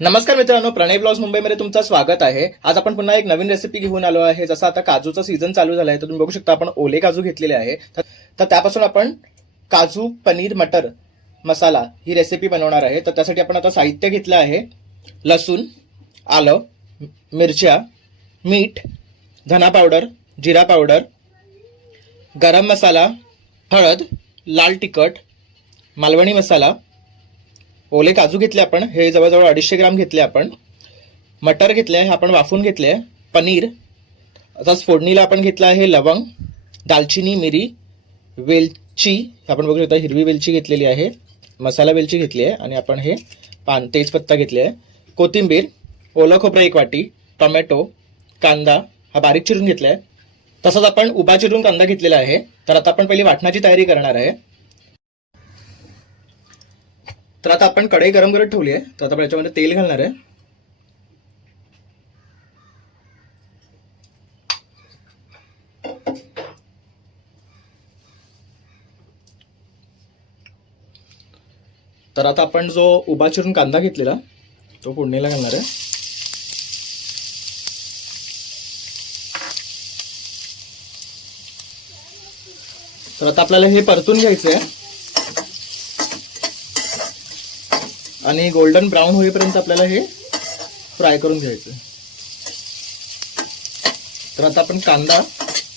नमस्कार मित्रांनो, प्रणय ब्लॉग्स मुंबईमध्ये तुमचं स्वागत आहे। आज आपण पुन्हा एक नवीन रेसिपी घेऊन आलो आहे। जसं आता काजूचा सीझन चालू झाला आहे, तर तुम्ही बघू शकता आपण ओले काजू घेतलेले आहे। तर त्यापासून आपण काजू पनीर मटर मसाला ही रेसिपी बनवणार आहे। तर त्यासाठी आपण आता साहित्य घेतलं आहे: लसूण, आलं, मिरच्या, मीठ, धना पावडर, जिरा पावडर, गरम मसाला, हळद, लाल तिखट, मालवणी मसाला, ओले काजू घेतले आपण, हे जवळजवळ 250 ग्राम घेतले आपण, मटर घेतले आहे, आपण वाफून घेतले, पनीर, आता फोडणीला आपण घेतला आहे लवंग, दालचिनी, मिरी, वेलची, आपण बघू शकता हिरवी वेलची घेतलेली आहे, मसाला वेलची घेतली आहे, आणि आपण हे तेजपत्ता घेतले आहे, कोथिंबीर, ओलं खोबरं 1 वाटी, टोमॅटो, कांदा हा बारीक चिरून घेतला आहे, तसंच आपण उभा चिरून कांदा घेतलेला आहे। तर आता आपण पहिली वाटणाची तयारी करणार आहे। तर आता आपण कढई गरम करत ठेवली आहे। तर आता आपण याच्यामध्ये तेल घालणार आहे। तर आता आपण जो उभा चिरून कांदा घेतलेला तो फोडणीला घालणार आहे। तर आता आपल्याला हे परतून घ्यायचं आहे आणि गोल्डन ब्राउन होईपर्यंत आपल्याला हे फ्राय करून घ्यायचं आहे। तर आता आपण कांदा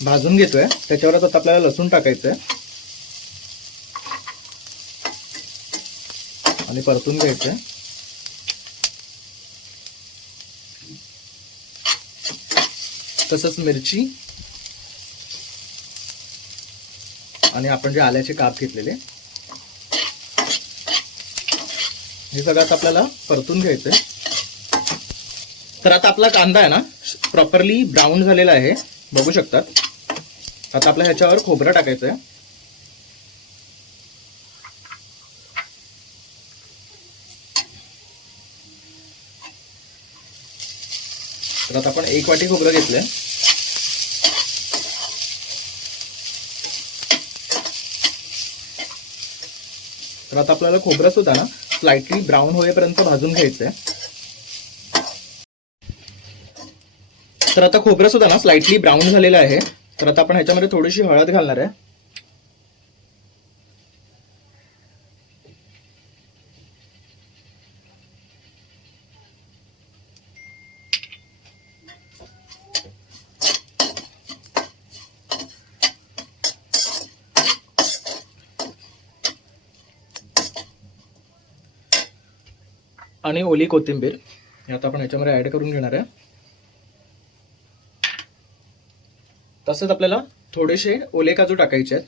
भाजून घेतोय, त्याच्यावरच आता आपल्याला लसूण टाकायचं आहे आणि परतून घ्यायचं आहे। तसंच मिरची आणि आपण जे आल्याचे काप घेतलेले हे सगळं आता आपल्याला परतून घ्यायचंय। तर आता आपला कांदा आहे ना प्रॉपरली ब्राउन झालेला आहे, बघू शकतात। आता आपल्या ह्याच्यावर खोबरं टाकायचं आहे। तर आता आपण 1 वाटी खोबरं घेतलंय। तर आता आपल्याला खोबरं सुद्धा ना स्लाइटली ब्राउन होईपर्यंत भाजून घ्यायचंय। तर आता खोबरं सुद्धा ना स्लाइटली ब्राउन झालेलं आहे। तर आता आपण ह्याच्यामध्ये थोडीशी हळद घालणार आहे। आणि ओली कोथिंबीर आता आपण ह्याच्यामध्ये ऍड करून घेणार आहे। तसंच आपल्याला थोडेसे ओले काजू टाकायचे आहेत,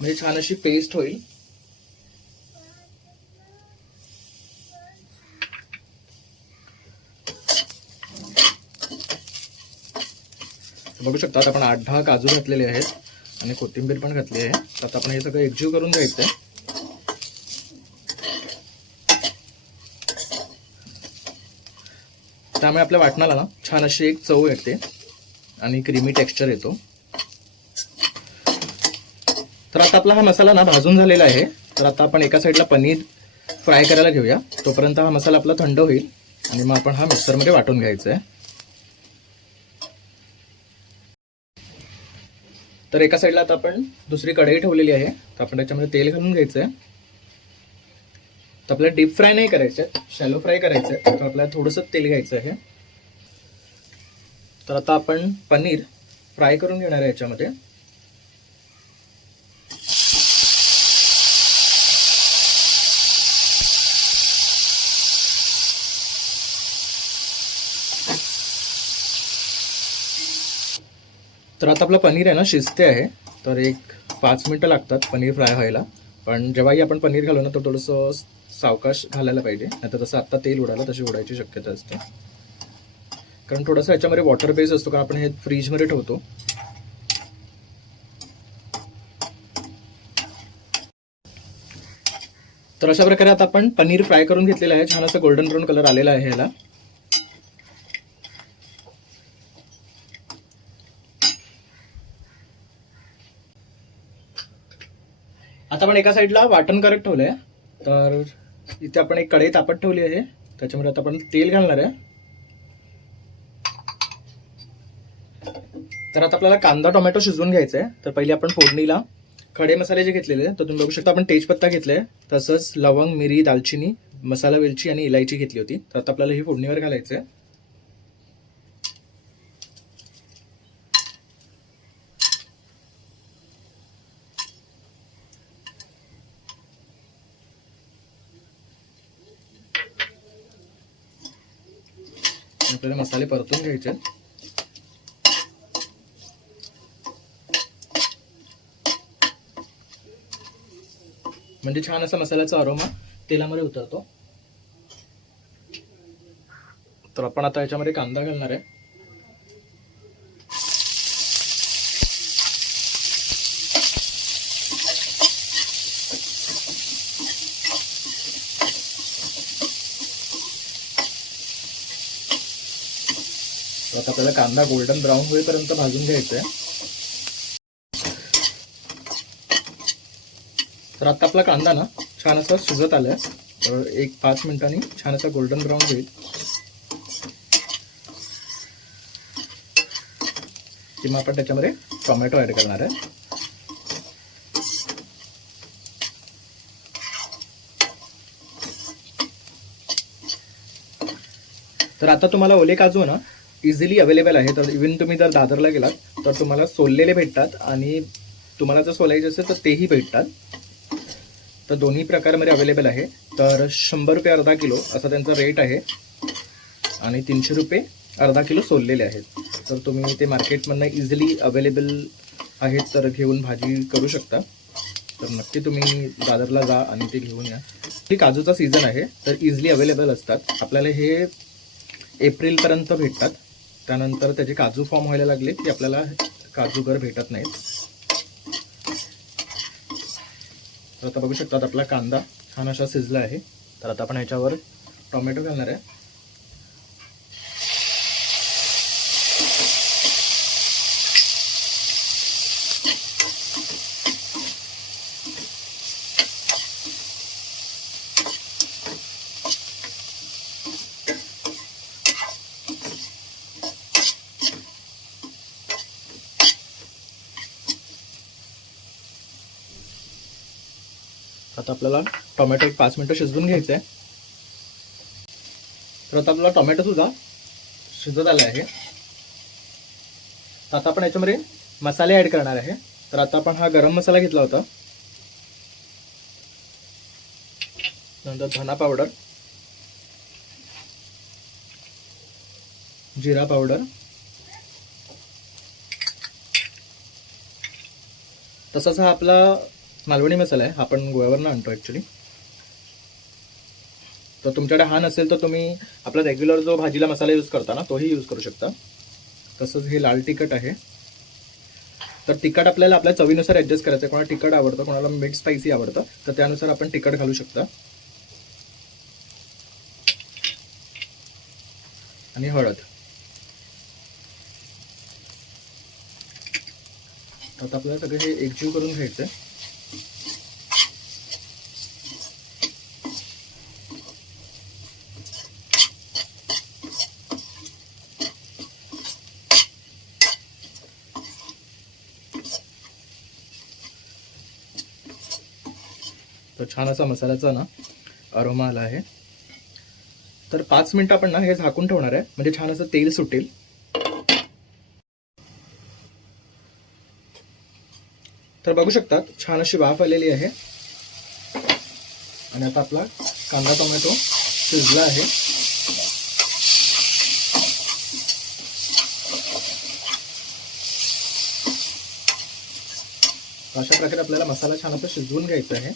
म्हणजे छान अशी पेस्ट होईल। बघू शकता आपण 8-10 काजू घातलेले आहेत आणि कोथिंबीर पण घातली आहे। आता आपण हे सगळं एकजीव करून घ्यायचं आहे। त्यामुळे आपल्या वाटणाला ना छान अशी एक चव येते आणि क्रीमी टेक्स्चर येतो। तर आता आपला हा मसाला ना भाजून झालेला आहे। तर आता आपण एका साईडला पनीर फ्राय करायला घेऊया, तोपर्यंत हा मसाला आपला थंड होईल आणि मग आपण हा मिक्सरमध्ये वाटून घ्यायचा आहे। तर एका साईडला आता आपण दुसरी कढई ठेवलेली आहे, तर आपण त्याच्यामध्ये तेल घालून घ्यायचं आहे। तर आपल्याला डीप फ्राय नाही करायचं, शॅलो फ्राय करायचं आहे। तर आपल्याला थोडंसं तेल घ्यायचं आहे। तर आता आपण पनीर फ्राय करून घेणार आहे याच्यामध्ये। तर आता आपलं पनीर आहे ना शिजते आहे, तर एक 5 मिनिटं लागतात पनीर फ्राय व्हायला। पण जेव्हाही आपण पनीर घालू ना तर थोडंसं सावकाश घालायला पाहिजे, नाहीतर तसं आत्ता तेल उडालं तशी उडायची शक्यता असते, कारण थोडंसं याच्यामध्ये वॉटर बेस असतो, कारण आपण हे फ्रीजमध्ये ठेवतो। तर अशा प्रकारे आता आपण पनीर फ्राय करून घेतलेलं आहे, छान असं गोल्डन ब्राउन कलर आलेला आहे ह्याला। आता आपण एका साईडला वाटण करत ठेवलंय, तर इथे आपण एक कढई तापत ठेवली आहे, त्याच्यामध्ये आता आपण तेल घालणार आहे. तर आता आपल्याला कांदा टोमॅटो शिजवून घ्यायचा आहे. तर पहिले आपण फोडणीला खडे मसाले जे घेतलेले तर तुम्ही बघू शकता आपण तेजपत्ता घेतलाय, तसंच लवंग, मिरी, दालचिनी, मसाला वेलची आणि इलायची घेतली होती. तर आता आपल्याला ही फोडणीवर घालायचं आहे. आपल्याला मसाले परतून घ्यायचे. म्हणजे छान असा मसाल्याचा अरोमा तेलामध्ये उतरतो. तर आपण आता याच्यामध्ये कांदा घालणार आहे. तर आता आपल्याला कांदा गोल्डन ब्राऊन होईपर्यंत भाजून घ्यायचा आहे. तर आता आपला कांदा ना छान असा शिजत आलाय. तर एक 5 मिनिटांनी छान असा गोल्डन ब्राऊन होईल की मग आपण त्याच्यामध्ये टोमॅटो ऍड करणार आहे. तर आता तुम्हाला ओले काजू ना इझिली अवेलेबल आहे. तर इव्हन तुम्ही जर दादरला गेलात तर तुम्हाला सोललेले भेटतात आणि तुम्हाला जर सोलायचे असेल तर तेही भेटतात. तर दोन्ही प्रकारमध्ये अवेलेबल आहे. तर 100 रुपये अर्धा किलो असा त्यांचा रेट आहे आणि 300 रुपये अर्धा किलो सोललेले आहेत. तर तुम्ही ते मार्केटमधनं इझिली अवेलेबल आहेत तर घेऊन भाजी करू शकता. तर नक्की तुम्ही दादरला जा आणि ते घेऊन या. ही काजूचा सीझन आहे तर इझिली अवेलेबल असतात. आपल्याला हे एप्रिलपर्यंत भेटतात. त्यानंतर त्याचे काजू फॉर्म व्हायला लागले की आपल्याला काजूगर भेटत नाहीत. तर आता बघू शकतात आपला कांदा छान असा शिजला आहे. तर आता आपण ह्याच्यावर टोमॅटो घालणार आहे. आता आपल्याला टोमॅटो एक 5 मिनिटं शिजवून घ्यायचं आहे. तर आता आपला टोमॅटो सुद्धा शिजत आला आहे. तर आता आपण याच्यामध्ये मसाले ऍड करणार आहे. तर आता आपण हा गरम मसाला घेतला होता, नंतर धना पावडर, जिरा पावडर, तसाच हा आपला मालवणी मसाला आहे. आपण गोव्यावरनं आणतो ॲक्च्युली. तर तुमच्याकडे हा नसेल तर तुम्ही आपला रेग्युलर जो भाजीला मसाला यूज करता ना तोही यूज करू शकता. तसंच हे लाल तिखट आहे. तर तिखट आपल्याला आपल्या चवीनुसार ॲडजस्ट करायचं आहे. कोणाला तिखट आवडतं, कोणाला मिड स्पायसी आवडतं, तर त्यानुसार आपण तिखट घालू शकता. आणि हळद. आता आपल्याला सगळं हे एकजीव करून घ्यायचं आहे. तर छान असा मसाल्याचा ना अरोमा आला आहे. तर 5 मिनिटं आपण ना हे झाकून ठेवणार आहे, म्हणजे छान असं तेल सुटेल. तर बघू शकतात छान अशी वाफ आलेली आहे आणि आता आपला कांदा टोमॅटो शिजला आहे. अशा प्रकारे आपल्याला मसाला छान असा शिजवून घ्यायचा आहे.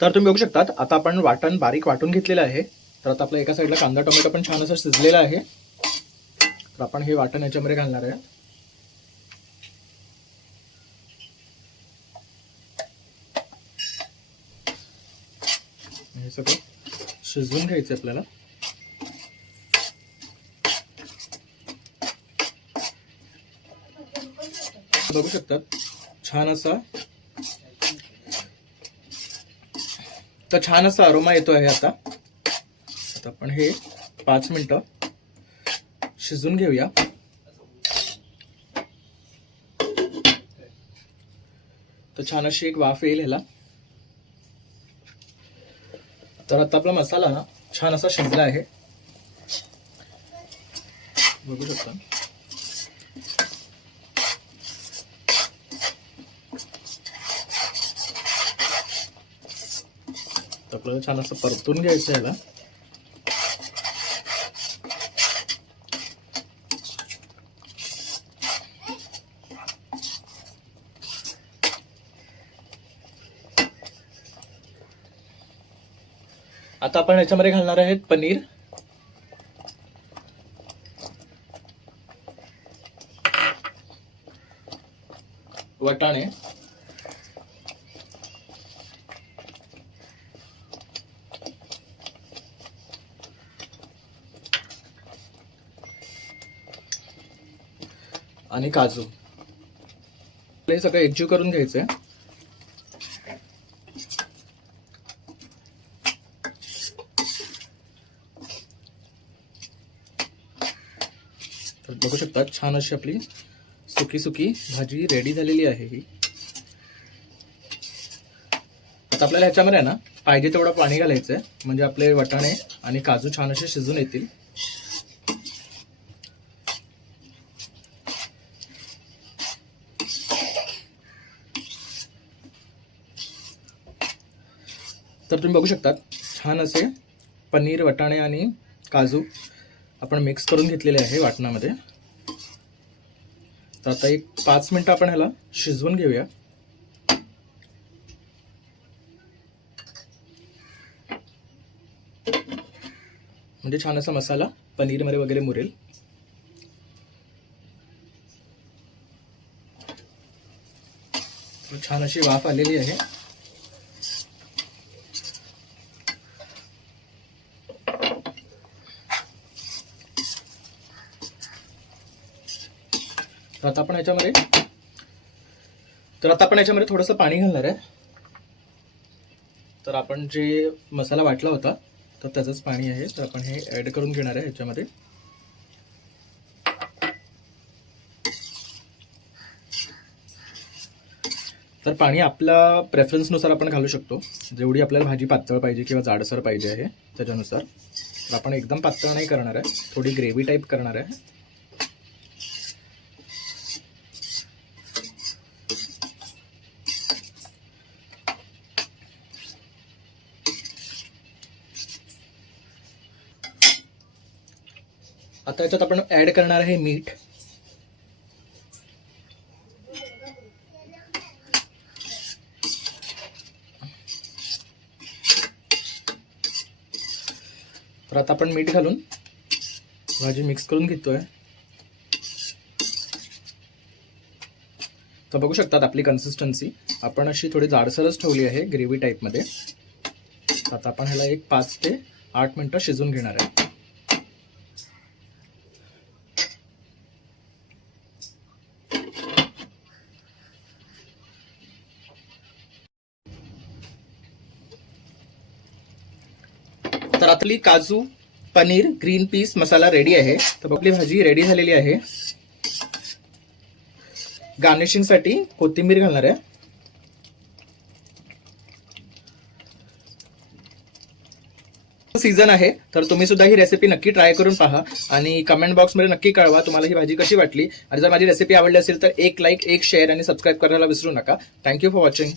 तर तुम्ही बघू शकतात आता आपण वाटण बारीक वाटून घेतलेलं आहे. तर आता आपल्या एका साईडला कांदा टोमॅटो पण छान असं शिजलेला आहे. तर आपण हे वाटण याच्यामध्ये घालणार आहे. शिजवून घ्यायचं आपल्याला. बघू शकतात छान असा अरोमा येतो आहे. आता आपण हे 5 मिनिटं शिजून घेऊया. तर छान अशी एक वाफ येईल ह्याला. तर आता आपला मसाला ना छान असा शिजला आहे, बघू शकता. आपल्याला छान असं परतून घ्यायचं ह्याला. आता आपण याच्यामध्ये घालणार आहेत पनीर. वटाणे, आणि काजू. हे सगळं एकजीव करून घ्यायचंय. तर बघू शकता छान अशी आपली सुकी सुकी भाजी रेडी झालेली आहे ही. आता आपल्याला ह्याच्यामध्ये ना पाहिजे तेवढं पाणी घालायचंय, म्हणजे आपले वटाणे आणि काजू छान असे शिजून येतील. तर तुम्ही बघू शकता छान असे पनीर, वटाणे आणि काजू आपण मिक्स करून घेतलेले आहे वाटणामध्ये. तर आता एक 5 मिनिटं आपण ह्याला शिजवून घेऊया. म्हणजे छान असा मसाला पनीरमध्ये वगैरे मुरेल. छान अशी वाफ आलेली आहे. तर आता आपण याच्यामध्ये थोडंसं पाणी घालणार आहे. तर आपण जे मसाला वाटला होता तर त्याचंच पाणी आहे. तर आपण हे ऍड करून घेणार आहे ह्याच्यामध्ये. तर पाणी आपल्या प्रेफरन्सनुसार आपण घालू शकतो, जेवढी आपल्याला भाजी पातळ पाहिजे किंवा जाडसर पाहिजे आहे त्याच्यानुसार. तर आपण एकदम पातळ नाही करणार आहे, थोडी ग्रेव्ही टाईप करणार आहे. आता याच्यात आपण ऍड करणार आहे मीठ. तर आता आपण मीठ घालून भाजी मिक्स करून घेतोय. तर बघू शकतात आपली कन्सिस्टन्सी आपण अशी थोडी जाडसरच ठेवली आहे ग्रेव्ही टाईपमध्ये. आता आपण ह्याला एक 5 ते 8 मिनिटं शिजवून घेणार आहे. तर आपली काजू पनीर ग्रीन पीस मसाला रेडी आहे. तर आपली भाजी रेडी झालेली आहे. गार्निशिंग साठी कोथिंबीर घालणार आहे. सीझन आहे तर तुम्ही सुद्धा ही रेसिपी नक्की ट्राय करून पहा आणि कमेंट बॉक्समध्ये नक्की कळवा तुम्हाला ही भाजी कशी वाटली. आणि जर माझी रेसिपी आवडली असेल तर एक लाईक, एक शेअर आणि सबस्क्राईब करायला विसरू नका. Thank you for watching.